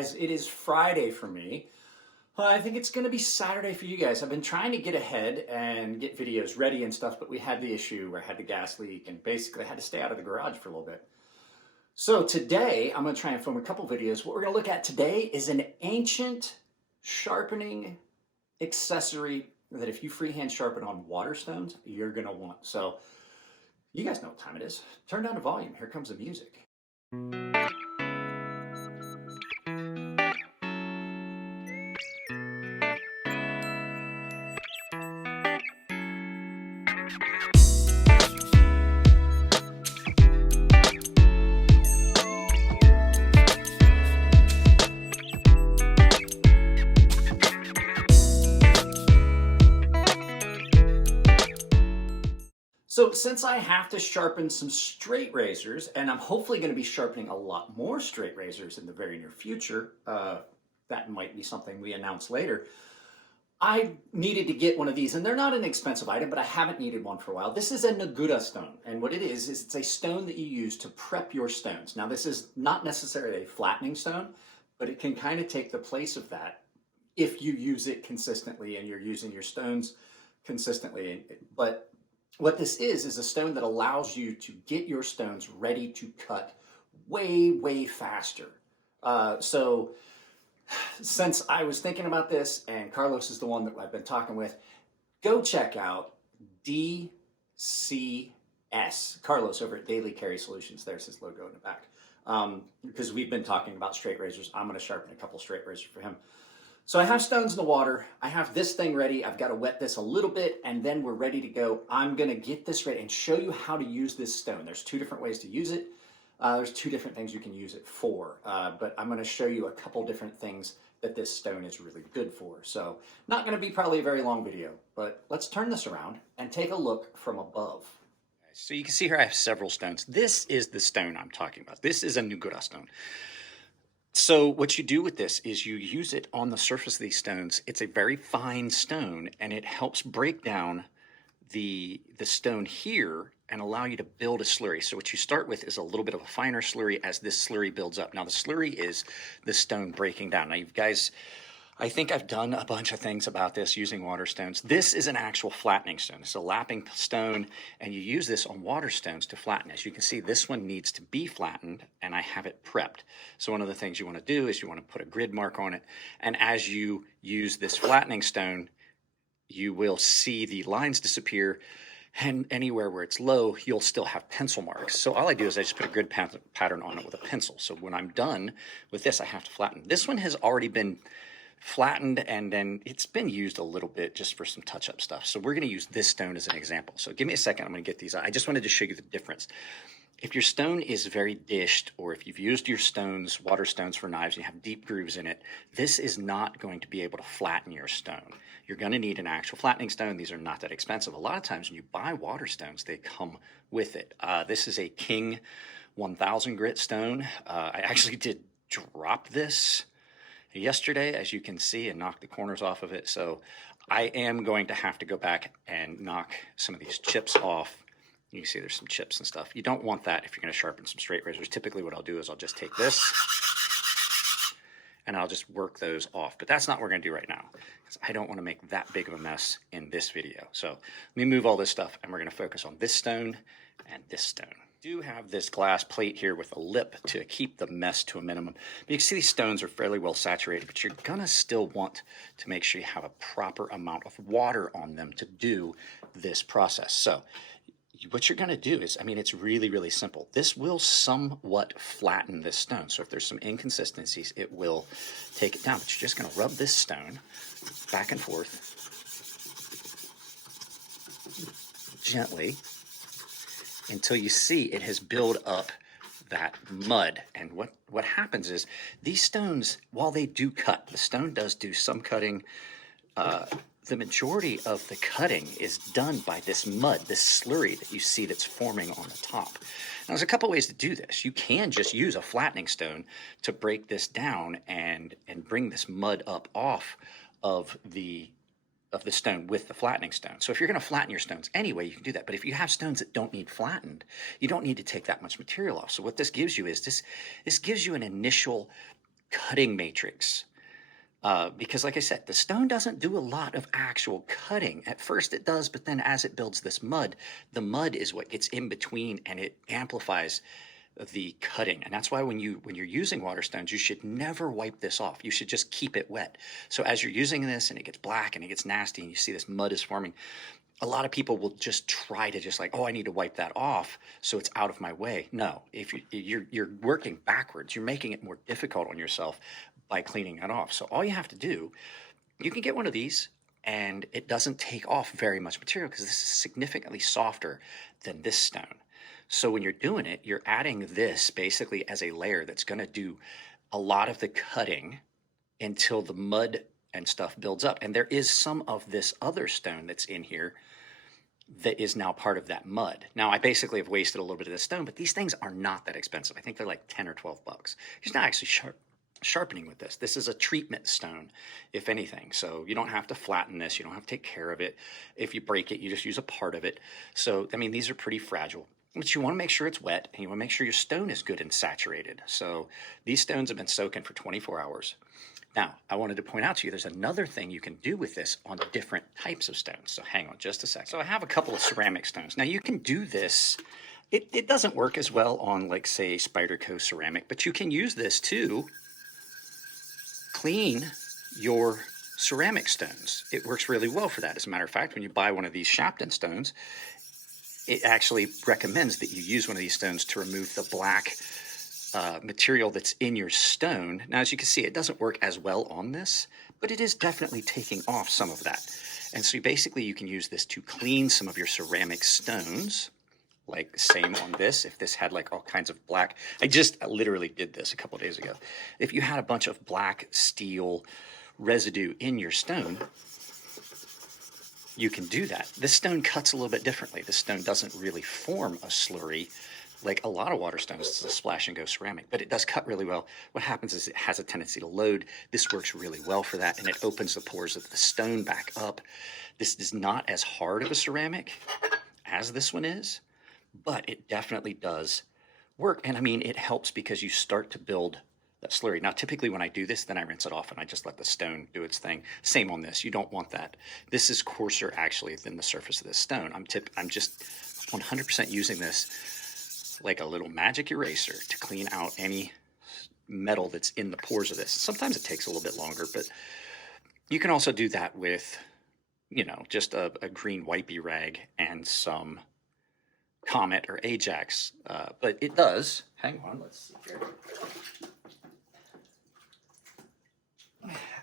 guys, it is Friday for me. I think it's going to be Saturday for you guys. I've been trying to get ahead and get videos ready and stuff, but we had the issue where I had the gas leak and basically I had to stay out of the garage for a little bit. So today, I'm going to try and film a couple videos. What we're going to look at today is an ancient sharpening accessory that if you freehand sharpen on water stones, you're going to want. So you guys know what time it is. Turn down the volume. Here comes the music. So since I have to sharpen some straight razors, and I'm hopefully going to be sharpening a lot more straight razors in the very near future, that might be something we announce later, I needed to get one of these, and they're not an expensive item, but I haven't needed one for a while. This is a Nagura Stone, and what it is it's a stone that you use to prep your stones. Now this is not necessarily a flattening stone, but it can kind of take the place of that if you use it consistently and you're using your stones consistently. But what this is a stone that allows you to get your stones ready to cut way, way faster. So since I was thinking about this, and Carlos is the one that I've been talking with, go check out DCS. Carlos over at Daily Carry Solutions. There's his logo in the back. Because we've been talking about straight razors. I'm going to sharpen a couple straight razors for him. So I have stones in the water. I have this thing ready. I've got to wet this a little bit, and then we're ready to go. I'm going to get this ready and show you how to use this stone. There's two different ways to use it. There's two different things you can use it for, but I'm going to show you a couple different things that this stone is really good for. So not going to be probably a very long video, but let's turn this around and take a look from above. So you can see here I have several stones. This is the stone I'm talking about. This is a Nagura Stone. So what you do with this is you use it on the surface of these stones. It's a very fine stone, and it helps break down the stone here and allow you to build a slurry. So what you start with is a little bit of a finer slurry as this slurry builds up. Now the slurry is the stone breaking down. Now you guys, I think I've done a bunch of things about this using water stones. This is an actual flattening stone. It's a lapping stone, and you use this on water stones to flatten. As you can see, this one needs to be flattened, and I have it prepped. So one of the things you want to do is you want to put a grid mark on it, and as you use this flattening stone, you will see the lines disappear, and anywhere where it's low, you'll still have pencil marks. So all I do is I just put a grid pattern on it with a pencil. So when I'm done with this, I have to flatten. This one has already been flattened, and then it's been used a little bit just for some touch-up stuff. So we're going to use this stone as an example. So give me a second. I'm going to get these. I just wanted to show you the difference. If your stone is very dished, or if you've used your stones, water stones for knives, and you have deep grooves in it, this is not going to be able to flatten your stone. You're going to need an actual flattening stone. These are not that expensive. A lot of times when you buy water stones, they come with it. This is a King 1000 grit stone. I actually did drop this yesterday, as you can see, and knock the corners off of it. So I am going to have to go back and knock some of these chips off. You can see there's some chips and stuff. You don't want that if you're going to sharpen some straight razors. Typically what I'll do is I'll just take this and I'll just work those off. But that's not what we're going to do right now, because I don't want to make that big of a mess in this video. So let me move all this stuff, and we're going to focus on this stone and this stone. I do have this glass plate here with a lip to keep the mess to a minimum. But you can see these stones are fairly well saturated, but you're gonna still want to make sure you have a proper amount of water on them to do this process. So what you're gonna do is, I mean, it's really, really simple. This will somewhat flatten this stone. So if there's some inconsistencies, it will take it down. But you're just gonna rub this stone back and forth gently until you see it has built up that mud. And what happens is these stones, while they do cut, the stone does do some cutting, the majority of the cutting is done by this mud, this slurry that you see that's forming on the top. Now, there's a couple ways to do this. You can just use a flattening stone to break this down and bring this mud up off of the stone with the flattening stone. So if you're going to flatten your stones anyway, you can do that. But if you have stones that don't need flattened, you don't need to take that much material off. So what this gives you is this gives you an initial cutting matrix. Because like I said, the stone doesn't do a lot of actual cutting. At first it does, but then as it builds this mud, the mud is what gets in between and it amplifies the cutting. And that's why when you're using water stones, you should never wipe this off. You should just keep it wet. So as you're using this and it gets black and it gets nasty and you see this mud is forming, a lot of people will just try to just like, oh, I need to wipe that off so it's out of my way. No, if you're working backwards, you're making it more difficult on yourself by cleaning it off. So all you have to do, you can get one of these and it doesn't take off very much material because this is significantly softer than this stone. So when you're doing it, you're adding this basically as a layer that's going to do a lot of the cutting until the mud and stuff builds up. And there is some of this other stone that's in here that is now part of that mud. Now I basically have wasted a little bit of this stone, but these things are not that expensive. I think they're like 10 or 12 bucks. It's not actually sharpening with this. This is a treatment stone, if anything. So you don't have to flatten this. You don't have to take care of it. If you break it, you just use a part of it. So, I mean, these are pretty fragile, but you want to make sure it's wet and you want to make sure your stone is good and saturated. So these stones have been soaking for 24 hours. Now, I wanted to point out to you, there's another thing you can do with this on different types of stones. So hang on just a second. So I have a couple of ceramic stones. Now you can do this. It doesn't work as well on, like, say, Spyderco ceramic, but you can use this too. Clean your ceramic stones. It works really well for that. As a matter of fact, when you buy one of these Sharpening stones, it actually recommends that you use one of these stones to remove the black material that's in your stone. Now, as you can see, it doesn't work as well on this, but it is definitely taking off some of that. And so basically you can use this to clean some of your ceramic stones. Like same on this, if this had like all kinds of black, I literally did this a couple of days ago. If you had a bunch of black steel residue in your stone, you can do that. This stone cuts a little bit differently. This stone doesn't really form a slurry like a lot of water stones. It's a splash and go ceramic, but it does cut really well. What happens is it has a tendency to load. This works really well for that, and it opens the pores of the stone back up. This is not as hard of a ceramic as this one is, but it definitely does work. And I mean, it helps because you start to build that slurry. Now, typically when I do this, then I rinse it off and I just let the stone do its thing. Same on this. You don't want that. This is coarser actually than the surface of this stone. I'm just 100% using this like a little magic eraser to clean out any metal that's in the pores of this. Sometimes it takes a little bit longer, but you can also do that with, you know, just a green wipey rag and some Comet or Ajax, but it does. Hang on, let's see here.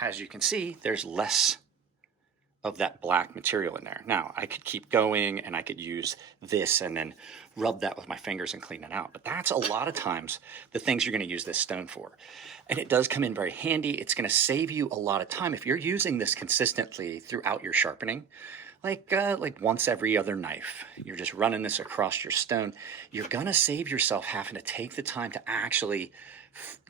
As you can see, there's less of that black material in there. Now, I could keep going and I could use this and then rub that with my fingers and clean it out. But that's a lot of times the things you're going to use this stone for. And it does come in very handy. It's going to save you a lot of time. If you're using this consistently throughout your sharpening, like once every other knife, you're just running this across your stone, you're going to save yourself having to take the time to actually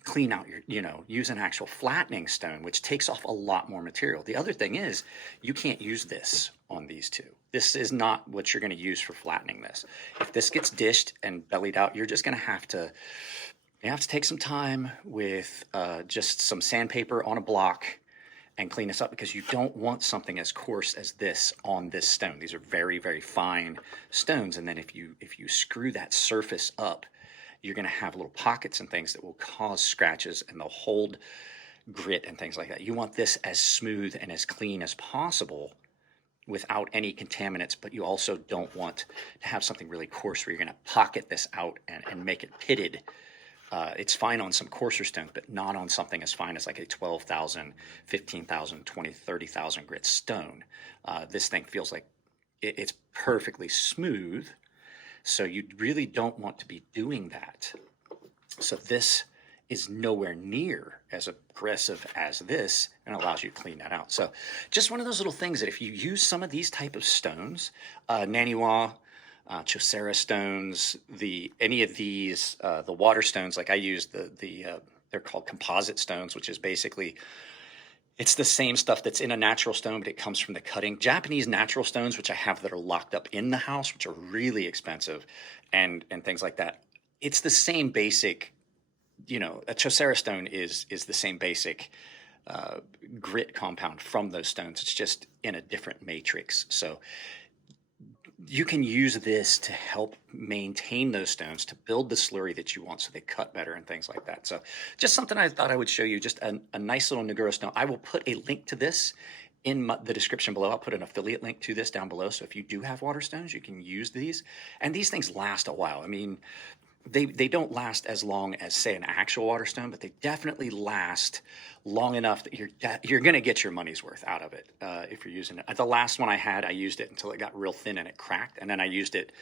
clean out your, use an actual flattening stone, which takes off a lot more material. The other thing is you can't use this on these two. This is not what you're going to use for flattening this. If this gets dished and bellied out, you're just going to have to take some time with just some sandpaper on a block and clean this up, because you don't want something as coarse as this on this stone. These are very, very fine stones, and then if you screw that surface up, you're going to have little pockets and things that will cause scratches, and they'll hold grit and things like that. You want this as smooth and as clean as possible without any contaminants, but you also don't want to have something really coarse where you're going to pocket this out and make it pitted. It's fine on some coarser stones, but not on something as fine as like a 12,000, 15,000, 20, 30,000 grit stone. This thing feels like it's perfectly smooth, so you really don't want to be doing that. So this is nowhere near as aggressive as this, and allows you to clean that out. So just one of those little things that if you use some of these type of stones, Naniwa, Chaucera stones, any of these, the water stones, like I use they're called composite stones, which is basically, it's the same stuff that's in a natural stone, but it comes from the cutting. Japanese natural stones, which I have that are locked up in the house, which are really expensive, and things like that. It's the same basic a Chaucer stone is the same basic grit compound from those stones. It's just in a different matrix. So you can use this to help maintain those stones, to build the slurry that you want so they cut better and things like that. So just something I thought I would show you, just a nice little Nagura stone. I will put a link to this in the description below. I'll put an affiliate link to this down below. So if you do have water stones, you can use these. And these things last a while. I mean, they don't last as long as, say, an actual water stone, but they definitely last long enough that you're going to get your money's worth out of it if you're using it. The last one I had, I used it until it got real thin and it cracked, and then I used it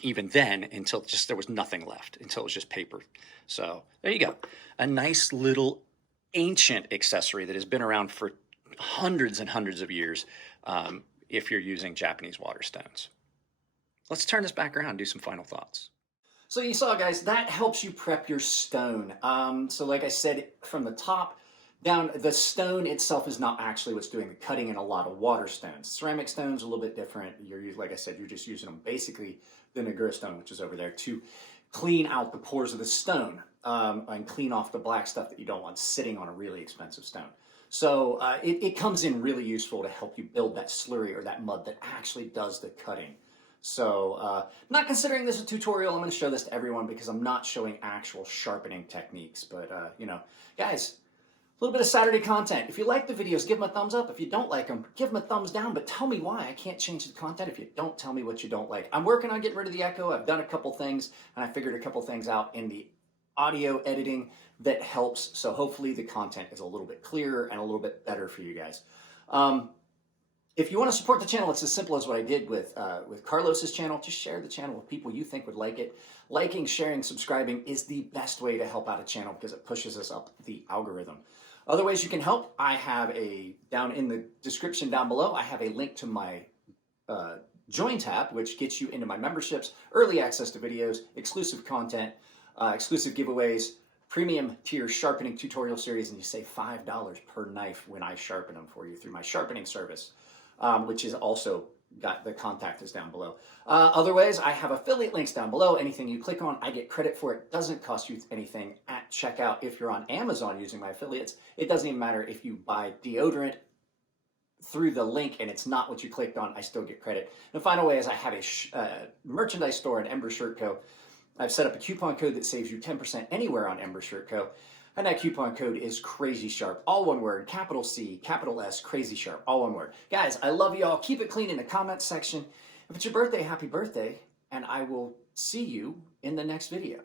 even then until just there was nothing left, until it was just paper. So there you go, a nice little ancient accessory that has been around for hundreds and hundreds of years if you're using Japanese water stones. Let's turn this back around and do some final thoughts. So you saw, guys, that helps you prep your stone. So like I said, from the top down, the stone itself is not actually what's doing the cutting in a lot of water stones. Ceramic stones are a little bit different. Like I said, you're just using them, basically the Nagura stone, which is over there, to clean out the pores of the stone and clean off the black stuff that you don't want sitting on a really expensive stone. So it comes in really useful to help you build that slurry or that mud that actually does the cutting. So not considering this a tutorial, I'm going to show this to everyone because I'm not showing actual sharpening techniques. But, guys, a little bit of Saturday content. If you like the videos, give them a thumbs up. If you don't like them, give them a thumbs down. But tell me why. I can't change the content if you don't tell me what you don't like. I'm working on getting rid of the echo. I've done a couple things, and I figured a couple things out in the audio editing that helps. So hopefully the content is a little bit clearer and a little bit better for you guys. If you want to support the channel, it's as simple as what I did with Carlos's channel. Just share the channel with people you think would like it. Liking, sharing, subscribing is the best way to help out a channel because it pushes us up the algorithm. Other ways you can help, I have down in the description down below, I have a link to my Join tab, which gets you into my memberships, early access to videos, exclusive content, exclusive giveaways, premium tier sharpening tutorial series, and you save $5 per knife when I sharpen them for you through my sharpening service. Which is also got the contact is down below. Other ways, I have affiliate links down below. Anything you click on, I get credit for it. Doesn't cost you anything at checkout. If you're on Amazon using my affiliates, it doesn't even matter if you buy deodorant through the link and it's not what you clicked on, I still get credit. The final way is I have a merchandise store at Ember Shirt Co. I've set up a coupon code that saves you 10% anywhere on Ember Shirt Co. And that coupon code is CrazySharp, all one word, capital C, capital S, CrazySharp, all one word. Guys, I love you all. Keep it clean in the comments section. If it's your birthday, happy birthday, and I will see you in the next video.